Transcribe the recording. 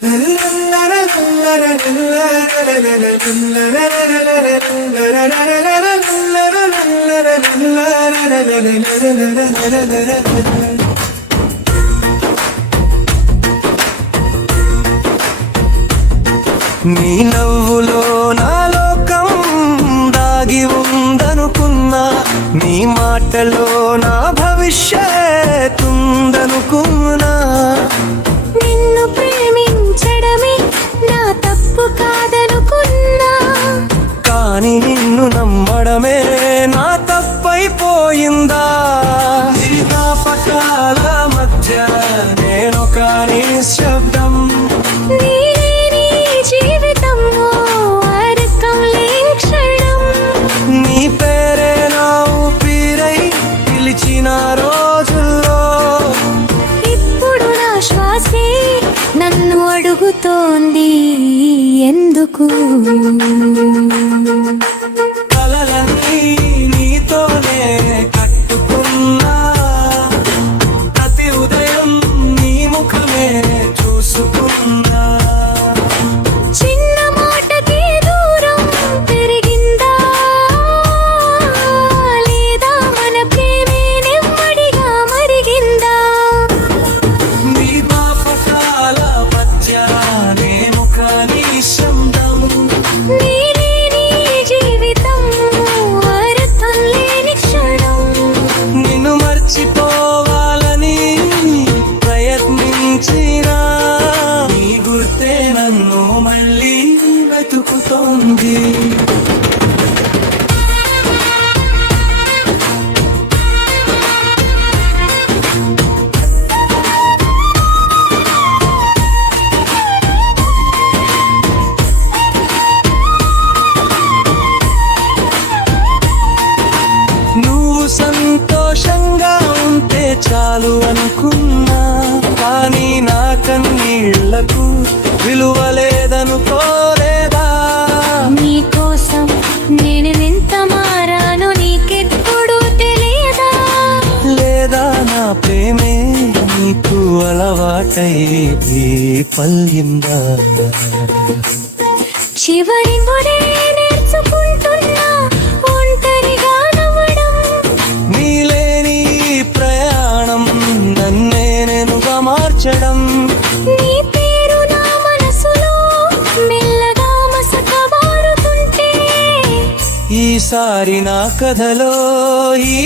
నీ నవ్వులో నా లోకం దాగి ఉందనుకున్నా, నీ మాటలో నా భవిష్యత్తుందనుకున్నా. నిన్ను ప్రేమించడమే నా తప్పు కాదనుకున్నా, కానీ నిన్ను నమ్మడమే నా తప్పైపోయిందా? జ్ఞాపకాల మధ్య నేనొక నిశ్శబ్దం, నీలేని జీవితంలో అర్థం లేని క్షణం. నీ పేరే నా ఊపిరై పిలిచిన రోజుల్లో ఇప్పుడు నా శ్వాసే నన్ను అడుగుతోంది ఎందుకు. కలలన్నీ నీతోనే కట్టుకున్నా, ప్రతి ఉదయం నీ ముఖమే చూసుకున్నా. చిన్న మాటకి దూరం పెరిగిందా, లేదా మన ప్రేమే నెమ్మదిగా మరిగిందా? నీ జ్ఞాపకాల మధ్య నేనొక నిశ్శబ్దం, నీలేని జీవితం అర్థం లేని క్షణం. నిన్ను మర్చిపోవాలని ప్రయత్నించినా, నీ గుర్తే నన్ను మళ్ళీ వెతుకుతోంది. నువ్వు సంతోషంగా ఉంటే చాలు అనుకున్నా, కానీ నా కన్నీళ్లకు విలువ లేదనుకోలేదా? నీ కోసం నేను ఎంత మారానో నీకెప్పుడు తెలియదా? లేదా నా ప్రేమే నీకు అలవాటై పల్లిందా? చివరి మురే నేర్చుకుంటున్నా ఒంటరిగా నవ్వడం. నీలేని ప్రయాణం నన్నే నేనుగా మార్చడం. నీ పేరు నా మనసులో మెల్లగా మసకబారుతుంటే, ఈసారి నా కథలో ఈ